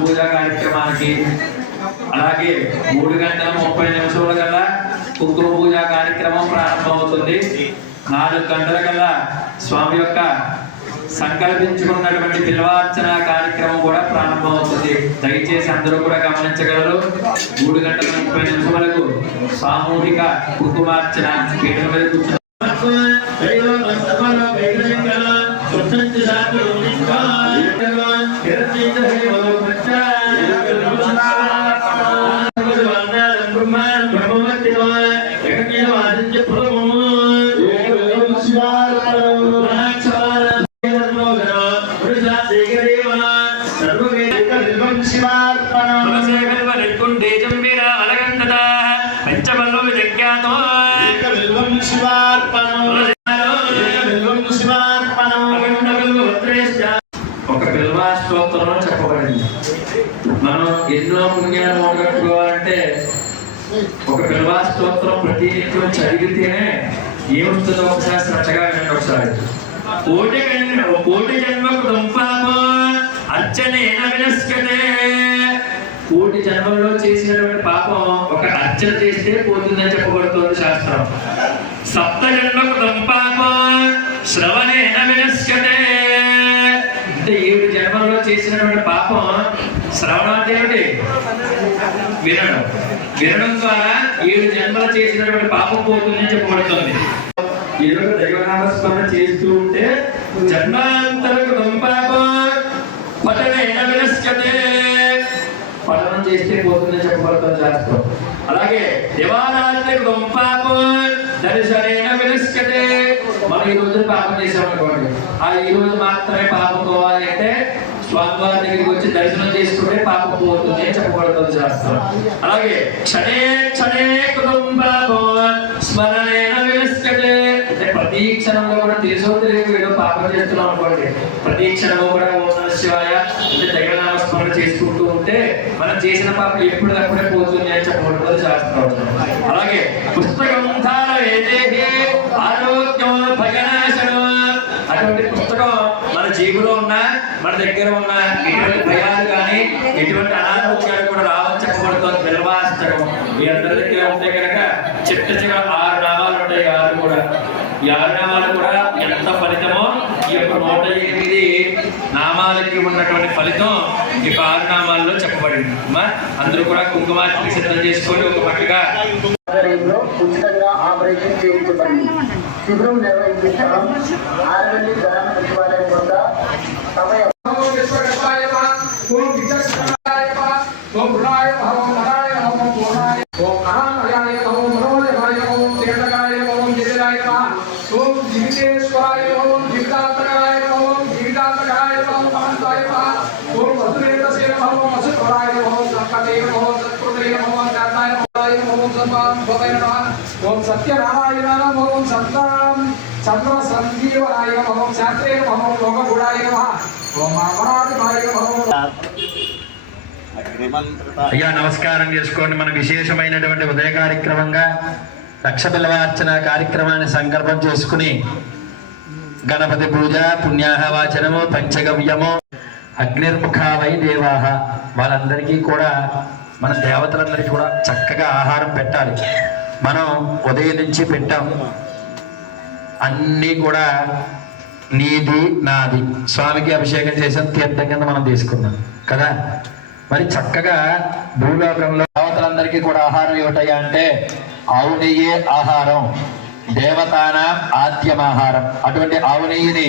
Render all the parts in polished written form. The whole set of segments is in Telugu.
పూజా కార్యక్రమానికి అలాగే 3 గంటల 30 నిమిషాల కల్లా కుంకుమ పూజా కార్యక్రమం ప్రారంభమవుతుంది. 4 గంటల కల్లా స్వామి యొక్క సంకల్పించుకున్నటువంటి బిల్వార్చన కార్యక్రమం కూడా ప్రారంభమవుతుంది. దయచేసి అందరూ కూడా గమనించగలరు. 3 గంటల 30 నిమిషాలకు సామూహిక కుంకుమార్చన పీఠం మీద కూర్చున్న ఒక బిల్వ స్తోత్రం చెప్పబడింది. మనం ఎన్నో పుణ్యాలు మూడగట్టుకోవాలంటే ఒక బిల్వ స్తోత్రం ప్రతి నిత్యం చదివితేనే ఏమొస్తుందో ఒకసారి శ్రద్ధగా వినండి. ఒకసారి కోటి జన్మకు దుంపాపో అర్చనేన వినస్కతే. కోటి జన్మల్లో చేసినటువంటి పాపం ఒక అర్చన చేస్తే పోతుందని చెప్పబడుతుంది శాస్త్రం. సప్త జన్మకు దుంపాపో శ్రవణేన వినస్కతే. అంటే 7 జన్మల్లో చేసినటువంటి పాపం శ్రవణం అంటే ఏమిటి? వినడం. వినడం ద్వారా 7 జన్మలు చేసినటువంటి పాపం పోతుందని చెప్పబడుతుంది. ఈరోజు దైవనామస్మరణ చేస్తూ ఉంటే జన్మాంతరకు దుంపాపో పఠనేన వినస్కతే. పఠనం చేస్తే పోతుందని చెప్పబడుతుంది శాస్త్రం. అలాగే దేవారాత్రికి దుంపాపో దర్శనేన వినస్కతే. మనం ఈ రోజు పాపం చేసామనుకోండి, ఈ రోజు మాత్రమే పాపం పోవాలి అంటే స్వామివారి దగ్గరికి వచ్చి దర్శనం చేసుకుంటే పాపం పోతుంది అని చెప్పబడుతుంది శాస్త్రం. అలాగే క్షణే క్షణే కుటుంబో స్మరణేన వినస్కతే. అంటే ప్రతి క్షణంలో కూడా తెలుసో తెలియదు ఏదో పాపం చేస్తున్నాం అనుకోండి, ప్రతి క్షణంలో కూడా ఓం నమః శివాయ అంటే దైవనామ స్మరణ చేసుకుంటూ ఉంటే మనం చేసిన పాపం ఎప్పటికప్పుడే పోతుంది అని చెప్పబడుతుంది శాస్త్రం. అలాగే పుస్తకం ఆరోగ్యం భయనాశనం. అటువంటి పుస్తకం మన జీవులో ఉన్న మన దగ్గర ఉన్న ఎటువంటి భయాలు కానీ ఎటువంటి అనారోగ్యాలు కూడా రావని చెప్పబడుతుంది బిల్వాష్టకం. మీ అందరి దగ్గర ఉంటే కనుక చిట్ట చివర 6 నామాలు ఉంటాయి. 6 కూడా ఈ 6 నామాలు కూడా ఎంత ఫలితమో ఈ యొక్క 108 నామాలకి ఉన్నటువంటి ఫలితం ఈ 6 నామాల్లో చెప్పబడింది. అందరూ కూడా కుంకుమార్చన సిద్ధం చేసుకొని ఒక పక్కగా ఉచితంగా ఆపరేషన్ చేయించబడింది. శిబిరం నిర్వహించడం ఆరవల్లి గ్రామ సచివాలయం వద్ద సమయం ఓం సత్యనారాయణ నమః. ఓం చంద్ర సంజీవనాయ నమః. ఓం శాస్త్రే నమః. ఓం లోకగుణాయ నమః. ఓం అమరాధిపాయ నమః. అయ్యా నమస్కారం చేసుకోండి. మన విశేషమైనటువంటి ఉదయ కార్యక్రమంగా లక్ష బిల్వార్చన కార్యక్రమాన్ని సంకల్పం చేసుకుని గణపతి పూజ, పుణ్యాహవాచనము, పంచగవ్యము, అగ్నిర్ముఖావై దేవాహ వాళ్ళందరికీ కూడా మన దేవతలందరికీ కూడా చక్కగా ఆహారం పెట్టాలి. మనం ఉదయం నుంచి పెట్టాం, అన్నీ కూడా నీది నాది. స్వామికి అభిషేకం చేసిన తీర్థం కింద మనం తీసుకున్నాం కదా. మరి చక్కగా భూలోకంలో దేవతలందరికీ కూడా ఆహారం ఏమిటయ్యా అంటే ఆవు నెయ్యే ఆహారం, దేవతానా ఆద్యమాహారం. అటువంటి ఆవు నెయ్యిని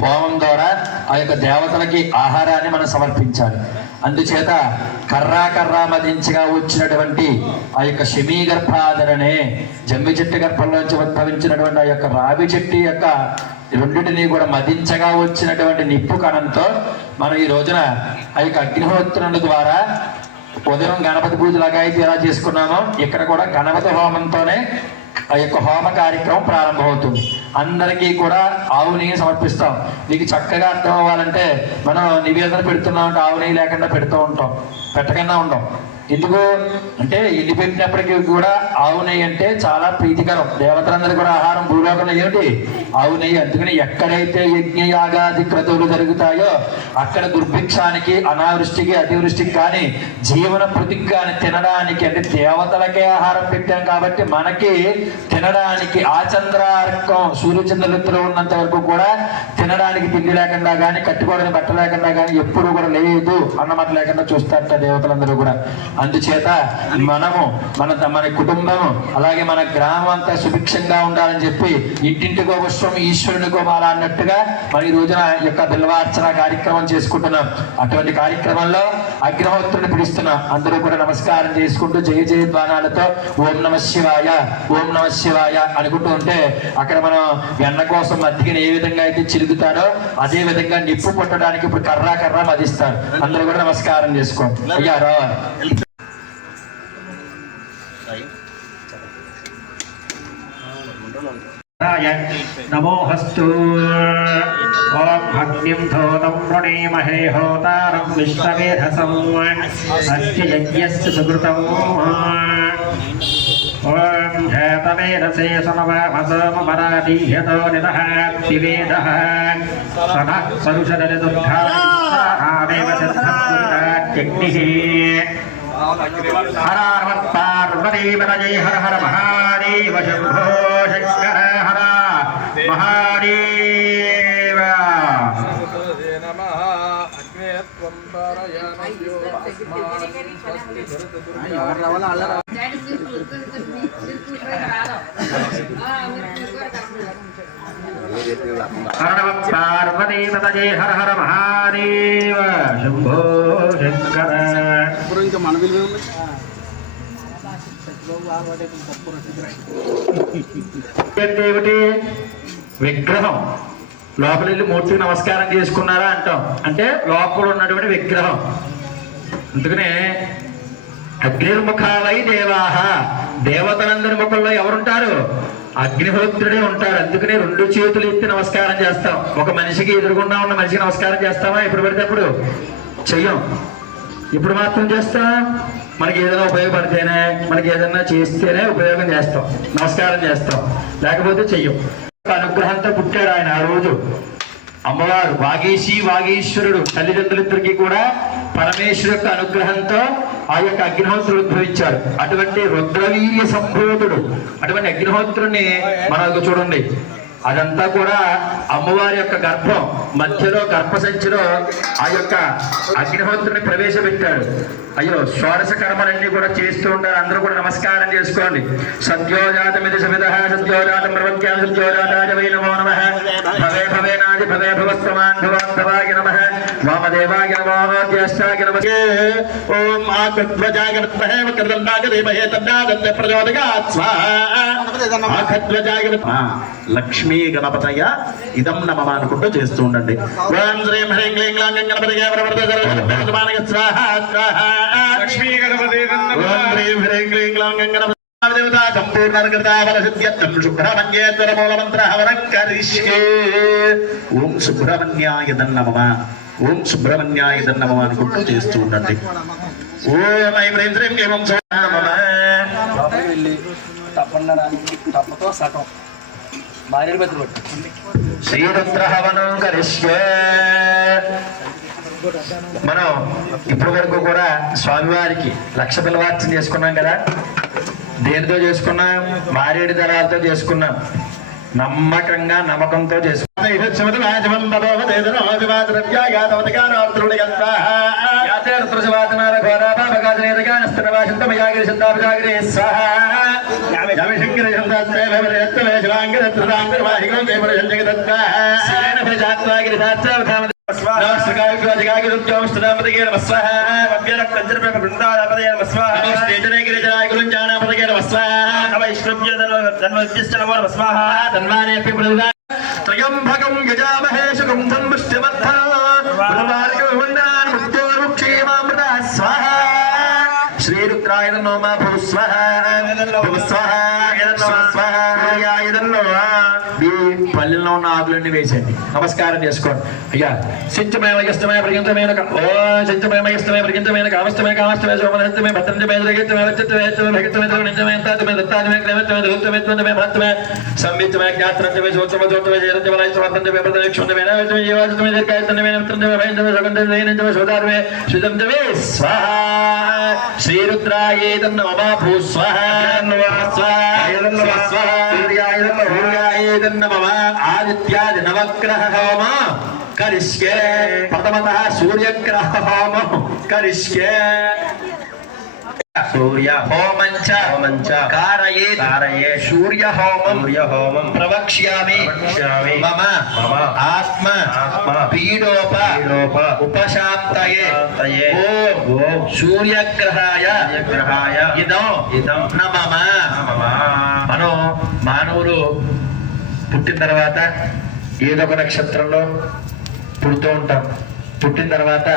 హోమం ద్వారా ఆ యొక్క దేవతలకి ఆహారాన్ని మనం సమర్పించాలి. అందుచేత కర్రా మదించగా వచ్చినటువంటి ఆ యొక్క శమీ గర్భాధరణే జమ్మి చెట్టు గర్భంలోంచి ఉద్భవించినటువంటి ఆ యొక్క రావి చెట్టు యొక్క రెండింటినీ కూడా మదించగా వచ్చినటువంటి నిప్పు కణంతో మనం ఈ రోజున ఆ యొక్క అగ్నిహోత్రుల ద్వారా ఉదయం గణపతి పూజలాగా అయితే ఎలా చేసుకున్నామో ఇక్కడ కూడా గణపతి హోమంతోనే ఆ యొక్క హోమ కార్యక్రమం ప్రారంభమవుతుంది. అందరికీ కూడా ఆవు నెయ్యి సమర్పిస్తాం. నీకు చక్కగా అర్థం అవ్వాలంటే మనం నివేదన పెడుతున్నాం అంటే ఆవు నెయ్యి లేకుండా పెడుతూ ఉంటాం, పెట్టకుండా ఉంటాం. ఎందుకు అంటే ఇల్లు పెట్టినప్పటికీ కూడా ఆవు నెయ్యి అంటే చాలా ప్రీతికరం. దేవతలందరూ కూడా ఆహారం భూలోకంలో ఏమిటి? ఆవు నెయ్యి. అందుకని ఎక్కడైతే యజ్ఞయాగాది క్రతువులు జరుగుతాయో అక్కడ దుర్భిక్షానికి, అనావృష్టికి, అతివృష్టికి కానీ జీవన ప్రతికి కానీ తినడానికి, అంటే దేవతలకే ఆహారం పెట్టాం కాబట్టి మనకి తినడానికి ఆచంద్రార్కం సూర్యచంద్రులతో ఉన్నంత వరకు కూడా తినడానికి తిండి లేకుండా కానీ, కట్టుకోవడానికి బట్ట లేకుండా కానీ ఎప్పుడు కూడా లేదు అన్నమాట లేకుండా చూస్తారట దేవతలందరూ కూడా. అందుచేత మనము మన కుటుంబము అలాగే మన గ్రామం అంతా సుభిక్షంగా ఉండాలని చెప్పి ఇంటింటికో పుష్పం ఈశ్వరునికో మాల అన్నట్టుగా మన ఈ రోజున యొక్క బిల్వార్చన కార్యక్రమం చేసుకుంటున్నాం. అటువంటి కార్యక్రమంలో అగ్నిహోత్రుని పిలుస్తున్నాం. అందరూ కూడా నమస్కారం చేసుకుంటూ జయ జయ ధ్వానాలతో ఓం నమ శివాయ, ఓం నమ శివాయ అనుకుంటూ ఉంటే అక్కడ మనం వెన్న కోసం మధ్యని ఏ విధంగా అయితే చిలుగుతాడో అదే విధంగా నిప్పు పుట్టడానికి ఇప్పుడు కర్ర మదిస్తారు. అందరూ కూడా నమస్కారం చేసుకోండి. అయ్యా రావాలి. నమోహస్తు. ఓం అగ్నిం ధోతం ప్రణీమహే హోతారం విశ్వవేధసం అస్య యజ్ఞస్య సుకృతం. ఓం ఝేతవేదసే సమవమరాదీహ్యతో నిదః దివేదః సనః సరుషదరి దుర్గాదేవ సిద్ధం హర పార్వతీపతయే హర హర మహాదేవ శంభో శంకర హర మహాదేవ. పార్వతీపతయే హర హర మహాదేవ శంభో శంకర. ఏమిటి? విగ్రహం లోపల వెళ్ళి మూర్తికి నమస్కారం చేసుకున్నారా అంటాం. అంటే లోపల ఉన్నటువంటి విగ్రహం. అందుకనే అగ్నిర్ముఖాలై దేవాహ, దేవతలందరి ముఖంలో ఎవరుంటారు? అగ్నిహోత్రుడే ఉంటారు. అందుకనే రెండు చేతులు ఎత్తి నమస్కారం చేస్తాం. ఒక మనిషికి ఎదురుగుండా ఉన్న మనిషికి నమస్కారం చేస్తామా? ఎప్పుడు పడితే అప్పుడు చెయ్యం. ఇప్పుడు మాత్రం చేస్తాం. మనకి ఏదైనా ఉపయోగపడితేనే, మనకి ఏదైనా చేస్తేనే ఉపయోగం చేస్తాం, నమస్కారం చేస్తాం, లేకపోతే చెయ్యం. అనుగ్రహంతో పుట్టాడు ఆయన. ఆ రోజు అమ్మవారు వాగీశ్వరుడు తల్లిదండ్రులిద్దరికీ కూడా పరమేశ్వరు యొక్క అనుగ్రహంతో ఆ యొక్క అగ్నిహోత్రుడు ఉద్భవించాడు. అటువంటి రుద్రవీర్య సంభూతుడు అటువంటి అగ్నిహోత్రుడిని మనకు చూడండి. అదంతా కూడా అమ్మవారి యొక్క గర్భం మధ్యలో గర్భసంచిలో ఆ యొక్క అగ్నిహోత్రుని ప్రవేశపెట్టాడు. అయ్యో షోడశ కర్మలన్నీ కూడా చేస్తూ ఉంటారు. అందరూ కూడా నమస్కారం చేసుకోండి. సత్యోజాతమిది సవిదః సత్యోజాతం ప్రవక్త్యాం సత్యోజాతాయ వై నమో నమః. భవే భవేనాది భవే భవస్తమాన్ భవాయ నమః. వామదేవాయ నమో జ్యేష్ఠాయ నమః. ఓం ఆకధ్వజాయ విద్మహే వక్రతుండాయ ధీమహి తన్నో ప్రచోదయాత్ స్వాహా. ఆకధ్వజాయ లక్ష్మీ గణపతయ ఇదం నమః అనుకుంటూ చేస్తూ ఉండండి. ఓం శ్రీం హ్రీం క్లీం గ్లాం గణపతయే నమః. స్వాహా స్వాహా. లక్ష్మీ గణపతయే నమః. ఓం శ్రీం హ్రీం క్లీం గ్లాం గణపతయే దేవతా సంపూర్ణర్గతాబలసిద్ధ్యర్థం సుబ్రహ్మణ్యేశ్వరమూలమంత్రః వరం కరిష్యే. ఓం సుబ్రహ్మణ్యాయ నమః. ఓం సుబ్రహ్మణ్యాయ నమః అనుకుంటూ చేస్తూ ఉండండి. ఓం ఐం హ్రీం శ్రీం క్లీం ఓం సోహ నమః. తప్పతో సటం శ్రీరుద్రహవనం కరిష్యే. మనం ఇప్పటి వరకు కూడా స్వామివారికి లక్ష బిల్వార్చన చేసుకున్నాం కదా. దేనితో చేసుకున్నాం? మారేడు దళాలతో చేసుకున్నాం. నమ్మకంగా నమ్మకంతో చేసుకున్నాం. త్రయంబకం యజామహే సుగంధం పుష్టివర్ధనం స్వాహా. శ్రీరుద్రాయ నమః. భూస్వాహ భూస్వాహ స్వాహ. పల్లెల్లో ఉన్న ఆకులన్నీ వేసేయండి. నమస్కారం చేసుకోండి. అయ్యా సించమయ ఇష్టమయ ప్రగింతమైన ఓ సించమయ ఇష్టమయ ప్రగింతమైన కామస్తమయ కామస్తమయ సోమనస్తమయ భద్రంజమయ జగత్తమయ వచ్చత్తమయ భగత్తమయ నిజమయ తాతమయ దత్తాతమయ క్రమత్తమయ ధూతమయ త్వంతమయ మహత్తమయ సంవిత్తమయ జ్ఞాత్రంతమయ సూత్రమ దూతమయ జయరంతమయ స్వాతంత్రమయ ప్రదక్షిణమయ నావతమయ జీవాస్తమయ దీర్ఘాయతమయ నమత్రంతమయ భయంతమయ సగంధమయ నంతమయ సోదారమయ శుద్ధంతమయ స్వాహా శ్రీరుద్రాయే తన్నమః భూ స్వాహా ఆదిత్యాది నవగ్రహ హోమ కరిష్యే. ప్రథమతః సూర్యగ్రహ హోమ కరిష్యే. సూర్య హోమంచ కారయే సూర్య హోమం ప్రవక్ష్యామి మమ ఆత్మ పీడోప ఉపశాంతయే. ఓం సూర్యగ్రహాయ ఇదం నమః. మనం మానవులు పుట్టిన తర్వాత ఏదో ఒక నక్షత్రంలో పుడుతూ ఉంటాం. పుట్టిన తర్వాత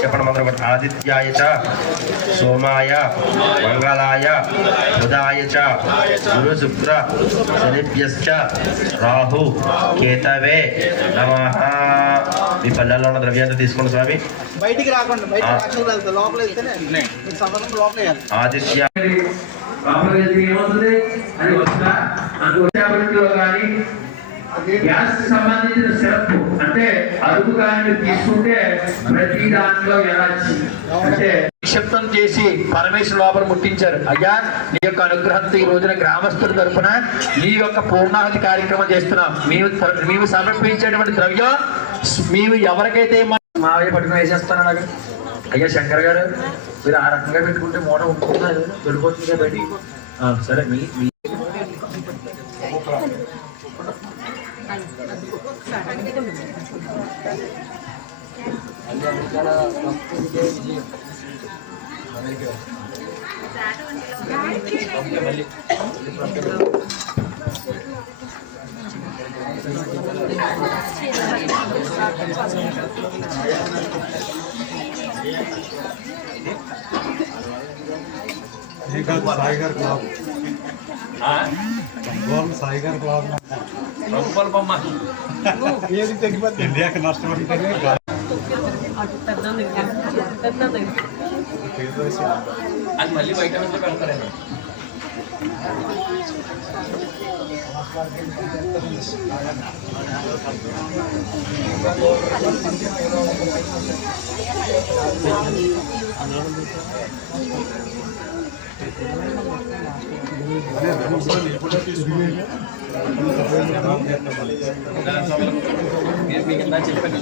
చెప్పండి మాత్రం. ఆదిత్యాయ చ సోమాయ మంగళాయ బుధాయ చ గురు శుక్ర శనిభ్యశ్చ రాహు కేతవే నమః. మీ పల్లెల్లో ఉన్న ద్రవ్యాన్ని తీసుకోండి స్వామి. బయటికి రాకుండా లోపల వెళ్తేనే మీకు సంబంధం లోపల వేయాలి. ఆదిత్య ఏమవుతుంది అది వస్తుందా అందులో కానీ గ్యాస్ సంబంధించిన సిరప్ అంటే అరుగు కానీ తీసుకుంటే ప్రతి దాంట్లో ఎనర్జీ అంటే నిక్షిప్తం చేసి పరమేశ్వర లోపల ముట్టించారు. అయ్యా నీ యొక్క అనుగ్రహంతో ఈ రోజున గ్రామస్తుల తరఫున నీ యొక్క పూర్ణాహుతి కార్యక్రమం చేస్తున్నాం. మేము సమర్పించేటువంటి ద్రవ్యం మేము ఎవరికైతే మావయ్య పట్టుకుని వేసేస్తాను నాకు. అయ్యా శంకర్ గారు మీరు ఆ రకంగా పెట్టుకుంటే మూట ఉంటున్నారు వెళ్ళిపోతుంది బయటికి. సరే మీ ఏది తగ్గిపోతుంది నష్టం అది మళ్ళీ బయట పెడతారండి. చెప్పండి.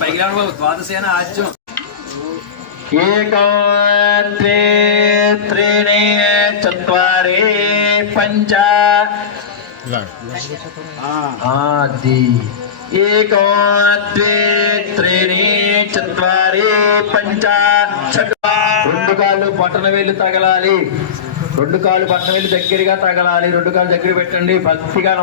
పైకి రావడం ద్వాదశేన ఆజ్యం ఏకం ద్వే త్రీణి చత్వారి పంచ ఆది ఏకం ద్వే త్రీణి చత్వారి పంచ. రెండు కాళ్ళు పట్టణ వేలు తగలాలి. రెండు కాళ్ళు పట్టణ వేలు దగ్గరగా తగలాలి. రెండు కాళ్ళు దగ్గర పెట్టండి. భక్తిగా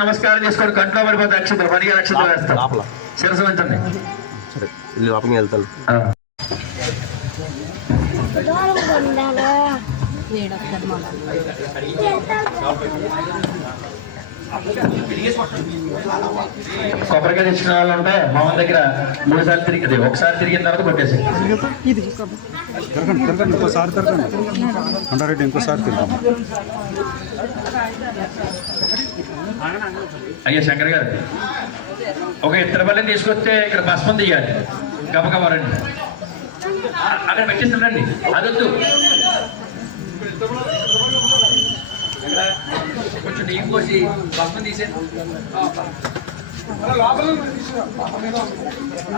నమస్కారం చేసుకోండి. కంట్లో పడిపోతే అక్షంతలు పనిగా అక్షంతలు వేస్తాం. శిరసు ఉంచండి. లోపలికి వెళ్తాను. కొబ్బరికాయ తెచ్చిన వాళ్ళు ఉంటే మామూలు దగ్గర 3 సార్లు తిరిగి ఒకసారి తిరిగిన తర్వాత కొట్టేసి తిరగండి ఇంకోసారి తిరగండి అంటారెడ్డి ఇంకోసారి తిరగండి. అయ్యా శంకర్ గారు ఒక ఇత్తడి బల్లని తీసుకొస్తే ఇక్కడ భస్మం తీయాలి గబగబరండి అక్కడ పెట్టిస్తుండండి అదొద్దు కొంచెం నెయ్యి పోసి భస్మం తీసే లోపల